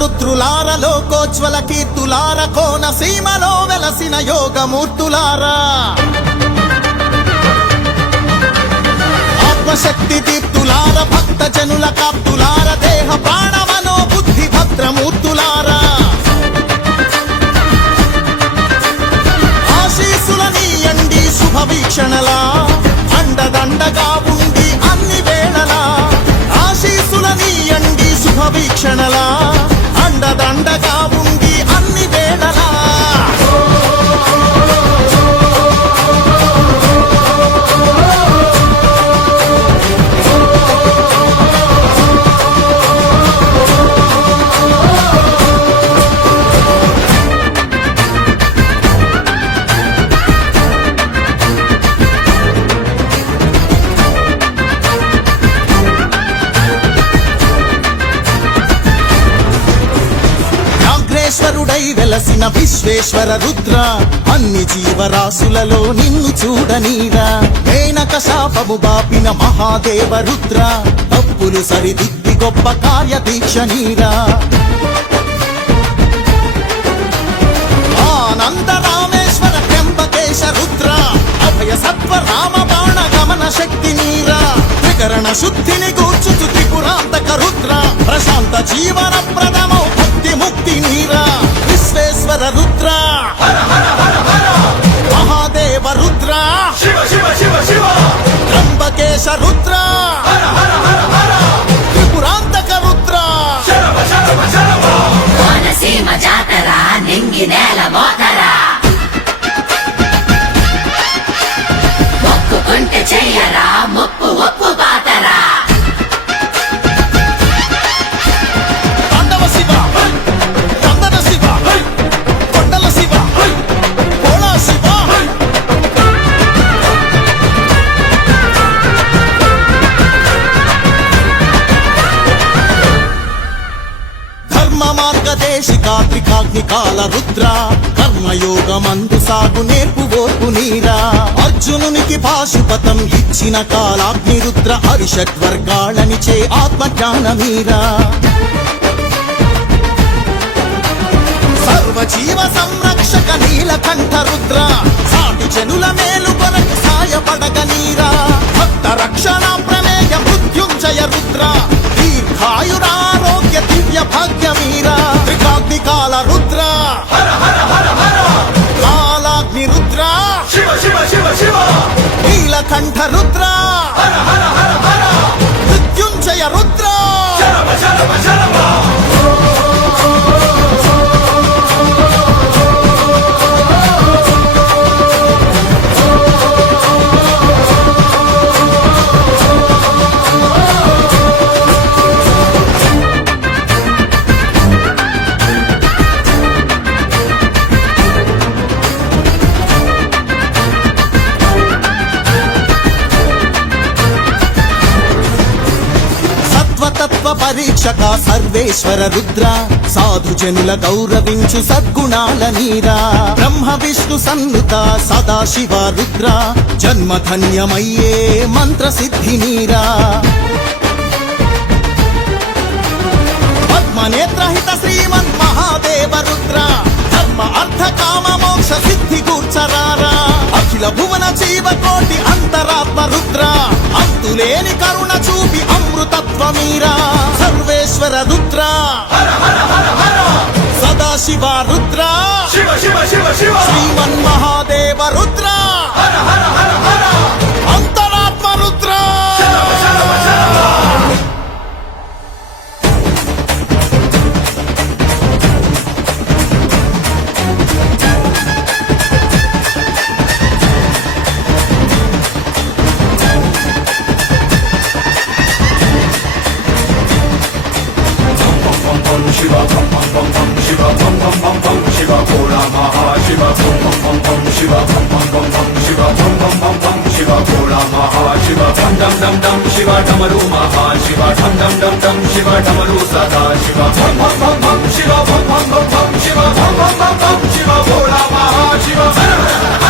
రుద్రులార లోకోజ్వల కీర్తులార కోన సీమలో వెలసిన యోగమూర్తులారా. ఆత్మశక్తి దీప్తులార భక్త జనుల కాప్తులార దేహ ప్రాణమనో బుద్ధి భద్రమూర్తులారా. ఆశీసులనీయండి శుభ వీక్షణలా అండదండగా ఉండి అన్ని వేళలా. ఆశీసులనీయండి శుభ వీక్షణలా వ్యాఘ్రేశ్వరుడై వెలసిన విశ్వేశ్వర రుద్ర అన్ని జీవరాశులలో నిన్ను చూడనీరా మేనక శాపము బాపిన మహాదేవ రుద్ర తప్పులు సరిదిద్ది గొప్ప కార్యదీక్ష నీరా ఆనంద రామేశ్వర త్ర్యంబకేశ రుద్ర అభయ సత్వ రామ బాణ గమన శక్తి నీరా త్రికరణ శుద్ధిని గూర్చుచు త్రిపురాంతక రుద్ర ప్రశాంత జీవన ప్రదా విశ్వేశ్వర రుద్ర. మహాదేవ రుద్ర. శివ శివ శివ శివ త్రంబకేశ రుద్ర. త్రిపురాంతక రుద్ర. శరవ శరవ శరవ కోనసీమ జాతర నింగి నేల మోతర కాల రుద్ర కర్మయోగమందు సాగు నేర్పు ఓర్పు నీరా అర్జునునికి పాశుపతం ఇచ్చిన కాలాగ్ని రుద్ర హరిషడ్వర్గాళనిచే ఆత్మజ్ఞానమీరా సర్వజీవ సంరక్షక నీలకంఠ రుద్ర సాటి జనుల మేలు కొరకు సాయపడగ నీరా. భక్త రక్షణ ప్రమేయ మృత్యుంజయ రుద్ర దీర్ఘాయురారోగ్య దివ్య భాగ్యమీరా త్రికాగ్ని కాల రుద్ర నీలకంఠ రుద్ర మృత్యుంజయ రుద్ర. పరీక్షక సర్వేశ్వర రుద్ర సాధుజనుల గౌరవించు సద్గుణాల నీరా. బ్రహ్మ విష్ణు సన్నుత సదాశివ రుద్ర. జన్మధన్యమయ్యే మంత్ర సిద్ధి నీరా. పద్మనేత్రహిత శ్రీమన్ మహాదేవ రుద్ర. ధర్మ అర్థ కామ మోక్ష సిద్ధి కూర్చరారా. అఖిల భువన జీవ కోటి అంతరాత్మ రుద్ర. అంతులేని కరుణ చూపి అమృతత్వమీరా. సర్వేశ్వర Rudra. Sadashiva Rudra. Shiva Shiva Shiva Shiva. Shriman Maha Shiva bum bum bum bum shiva bum bum bum bum shiva bum bum bum bum shiva Bhola Maha Shiva dum dum dum dum shiva Damaru Maha Shiva dum dum dum dum shiva Damaru Sada Shiva bum bum bum bum shiva bum bum bum bum shiva bum bum bum bum shiva Bhola Maha Shiva